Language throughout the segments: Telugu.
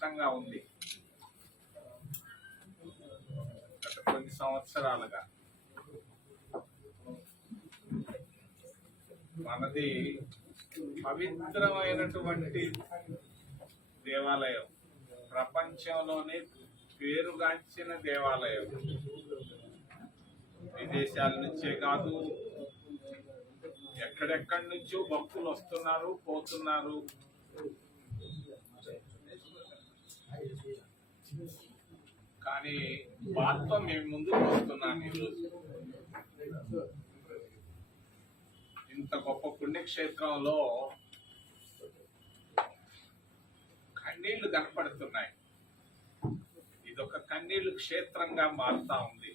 కష్టంగా ఉంది. గత కొన్ని సంవత్సరాలుగా మనది పవిత్రమైనటువంటి దేవాలయం, ప్రపంచంలోనే పేరుగాంచిన దేవాలయం. విదేశాల నుంచే కాదు, ఎక్కడెక్కడి నుంచో భక్తులు వస్తున్నారు, పోతున్నారు. కానీ బాధతో మేము ముందుకు వస్తున్నాను. ఈరోజు ఇంత గొప్ప పుణ్యక్షేత్రంలో కన్నీళ్లు కనపడుతున్నాయి. ఇదొక కన్నీళ్లు క్షేత్రంగా మారుతా ఉంది.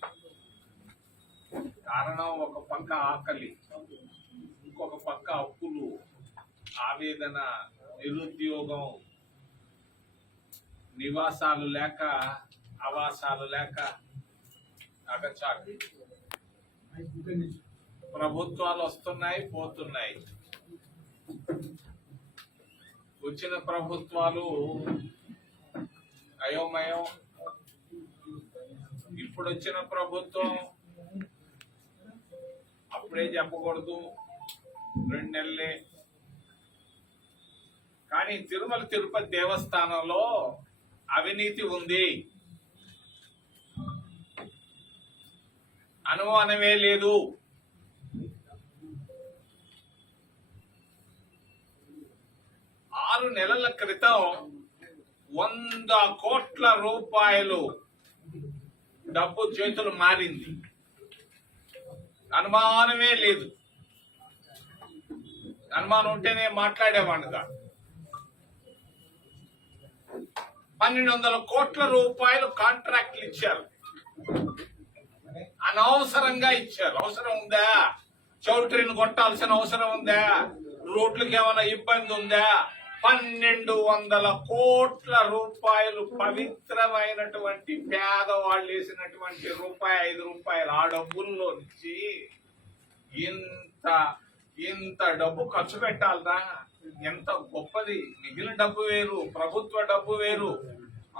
కారణం ఒక పక్క ఆకలి, ఇంకొక పక్క అప్పులు, ఆవేదన, నిరుద్యోగం, నివాసాలు లేక, ఆవాసాలు లేక అగచాటు. ప్రభుత్వాలు వస్తున్నాయి, పోతున్నాయి. వచ్చిన ప్రభుత్వాలు అయోమయం. ఇప్పుడు వచ్చిన ప్రభుత్వం అప్పుడే చెప్పకూడదు, 2 నెలలే. కానీ తిరుమల తిరుపతి దేవస్థానంలో అవినీతి ఉంది, అనుమానమే లేదు. ఆరు నెలల క్రితం 100 కోట్ల రూపాయలు డబ్బు చేతులు మారింది, అనుమానమే లేదు. అనుమానం ఉంటేనే మాట్లాడేవాడుగా. 1200 కోట్ల రూపాయలు కాంట్రాక్ట్లు ఇచ్చారు, అనవసరంగా ఇచ్చారు. అవసరం ఉందా? చౌల్ట్రీని కొట్టాల్సిన అవసరం ఉందా? రోడ్లకు ఏమైనా ఇబ్బంది ఉందా? 1200 కోట్ల రూపాయలు పవిత్రమైనటువంటి పేదవాళ్ళు వేసినటువంటి రూపాయి, 5 రూపాయలు ఆ డబ్బుల్లో నుంచి ఇంత డబ్బు ఖర్చు పెట్టాలరా? ఎంత గొప్పది! మిగిలిన డబ్బు వేరు, ప్రభుత్వ డబ్బు వేరు.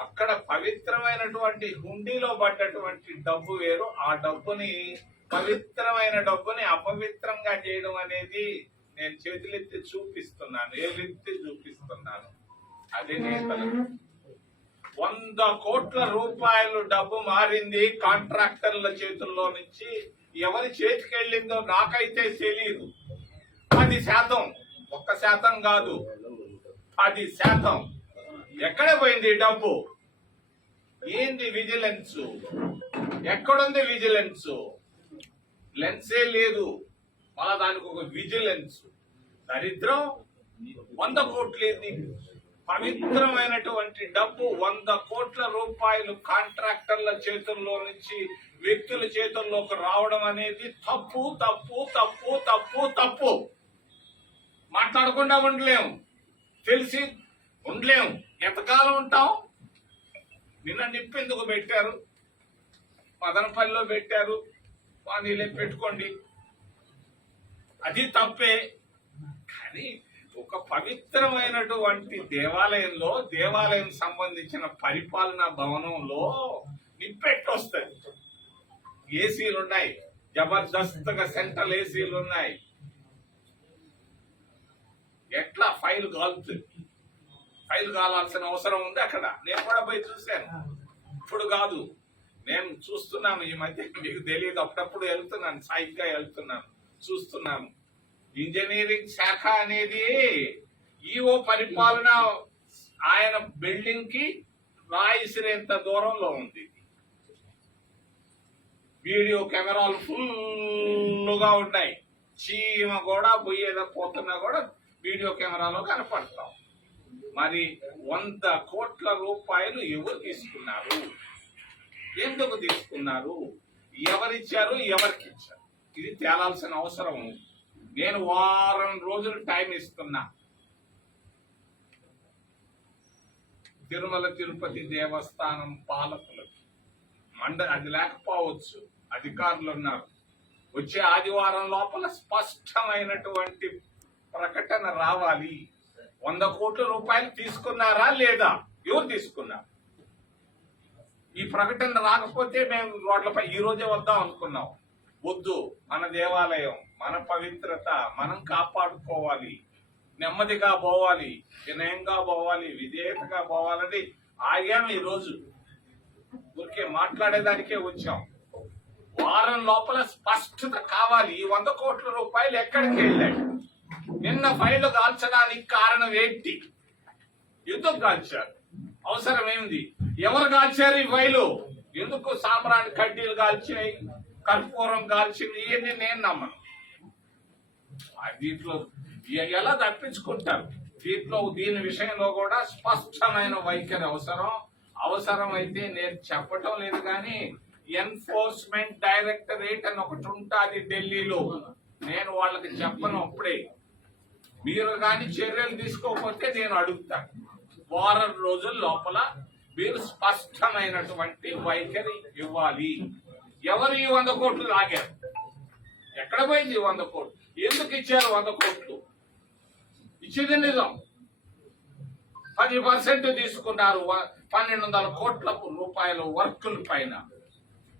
అక్కడ పవిత్రమైనటువంటి హుండీలో పడ్డటువంటి డబ్బు వేరు. ఆ డబ్బుని, పవిత్రమైన డబ్బుని అపవిత్రంగా చేయడం అనేది నేను చేతులెత్తి చూపిస్తున్నాను, ఏలెత్తి చూపిస్తున్నాను. అది నేతలు. 100 కోట్ల రూపాయలు డబ్బు మారింది కాంట్రాక్టర్ల చేతుల్లో నుంచి. ఎవరి చేతికి వెళ్ళిందో నాకైతే తెలియదు. 10%, 1% కాదు, 10%. ఎక్కడ పోయింది డబ్బు? ఏంది విజిలెన్స్? ఎక్కడుంది విజిలెన్స్? లెన్సే లేదు, మళ్ళా దానికి ఒక విజిలెన్స్. దరిద్రం. 100 కోట్లు ఏంది? పవిత్రమైనటువంటి డబ్బు 100 కోట్ల రూపాయలు కాంట్రాక్టర్ల చేతుల్లో నుంచి వ్యక్తుల చేతుల్లోకి రావడం అనేది తప్పు, తప్పు, తప్పు, తప్పు, తప్పు. మాట్లాడకుండా ఉండలేము, తెలిసి ఉండలేము. ఎంతకాలం ఉంటాం? నిన్న నిప్పెందుకు పెట్టారు? మదనపల్లిలో పెట్టారు, వాణిలే పెట్టుకోండి, అది తప్పే. కానీ ఒక పవిత్రమైనటువంటి దేవాలయంలో, దేవాలయం సంబంధించిన పరిపాలనా భవనంలో నిప్పెట్టొస్తుంది. ఏసీలు ఉన్నాయి, జబర్దస్త్గా సెంట్రల్ ఏసీలు ఉన్నాయి. ఎట్లా ఫైల్ కాలుతుంది? ఫైల్ కాలాల్సిన అవసరం ఉంది అక్కడ. నేను కూడా పోయి చూశాను. ఇప్పుడు కాదు, నేను చూస్తున్నాను ఈ మధ్య. మీకు తెలియదు, అప్పుడప్పుడు వెళ్తున్నాను, సైట్గా వెళ్తున్నాను, చూస్తున్నాను. ఇంజనీరింగ్ శాఖ అనేది ఈఓ పరిపాలన ఆయన బిల్డింగ్ కి రాయిసిరేంత దూరంలో ఉంది. వీడియో కెమెరాలు ఫుల్గా ఉన్నాయి. చీమ కూడా పోతున్నా కూడా వీడియో కెమెరాలో కనపడతాం. మరి 100 కోట్ల రూపాయలు ఎవరు తీసుకున్నారు? ఎందుకు తీసుకున్నారు? ఎవరిచ్చారు? ఎవరికి ఇచ్చారు? ఇది తేలాల్సిన అవసరం. నేను వారం రోజులు టైం ఇస్తున్నా. తిరుమల తిరుపతి దేవస్థానం పాలకులకు అది లేకపోవచ్చు, అధికారులు ఉన్నారు. వచ్చే ఆదివారం లోపల స్పష్టమైనటువంటి ప్రకటన రావాలి. 100 కోట్ల రూపాయలు తీసుకున్నారా లేదా? ఎవరు తీసుకున్నారు? ఈ ప్రకటన రాకపోతే మేము రోడ్లపై ఈ రోజే వద్దాం అనుకున్నాం. వద్దు, మన దేవాలయం, మన పవిత్రత మనం కాపాడుకోవాలి, నెమ్మదిగా పోవాలి, వినయంగా పోవాలి, విధేయతగా పోవాలని ఆగాము. ఈ రోజు ఊరికే మాట్లాడేదానికే వచ్చాం. వారం లోపల స్పష్టత కావాలి. ఈ 100 కోట్ల రూపాయలు ఎక్కడికి వెళ్ళాడు? నిన్న ఫైలు కాల్చడానికి కారణం ఏంటి? ఎందుకు కాల్చారు? అవసరం ఏంది? ఎవరు కాల్చారు ఈ ఫైలు? ఎందుకు సాంబ్రాణి కడ్డీలు కాల్చినాయి, కర్పూరం కాల్చింది? ఇవన్నీ నేను నమ్మను. దీంట్లో ఎలా తప్పించుకుంటారు? దీని విషయంలో కూడా స్పష్టమైన వైఖరి అవసరం అయితే నేను చెప్పటం లేదు, కానీ ఎన్ఫోర్స్మెంట్ డైరెక్టరేట్ అని ఒకటి ఉంటుంది ఢిల్లీలో. నేను వాళ్ళకి చెప్పను. అప్పుడే మీరు కానీ చర్యలు తీసుకోకపోతే నేను అడుగుతాను. వారం రోజుల లోపల మీరు స్పష్టమైనటువంటి వైఖరి ఇవ్వాలి. ఎవరు ఈ 100 కోట్లు లాగారు? ఎక్కడ పోయింది 100 కోట్లు? ఎందుకు ఇచ్చారు 100 కోట్లు? ఇచ్చేది నిజం. 10% తీసుకున్నారు 1200 కోట్ల రూపాయల వర్కుల పైన.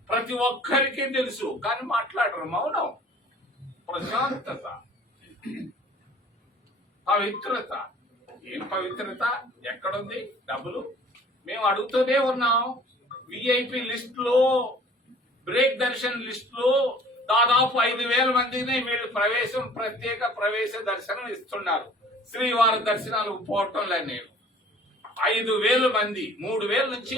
ప్రతి ఒక్కరికి తెలుసు, కానీ మాట్లాడరు. మౌనం. ప్రశాంతత, పవిత్రత. ఏం పవిత్రత? ఎక్కడుంది డబ్బులు? మేము అడుగుతూనే ఉన్నాం. విఐపి లిస్ట్ లో, బ్రేక్ దర్శన్ లిస్ట్ లో దాదాపు 5,000 మందిని వీళ్ళు ప్రత్యేక ప్రవేశ దర్శనం ఇస్తున్నారు. శ్రీవారి దర్శనాలకు పోవటం లేదు. నేను 5,000 మంది 3,000 నుంచి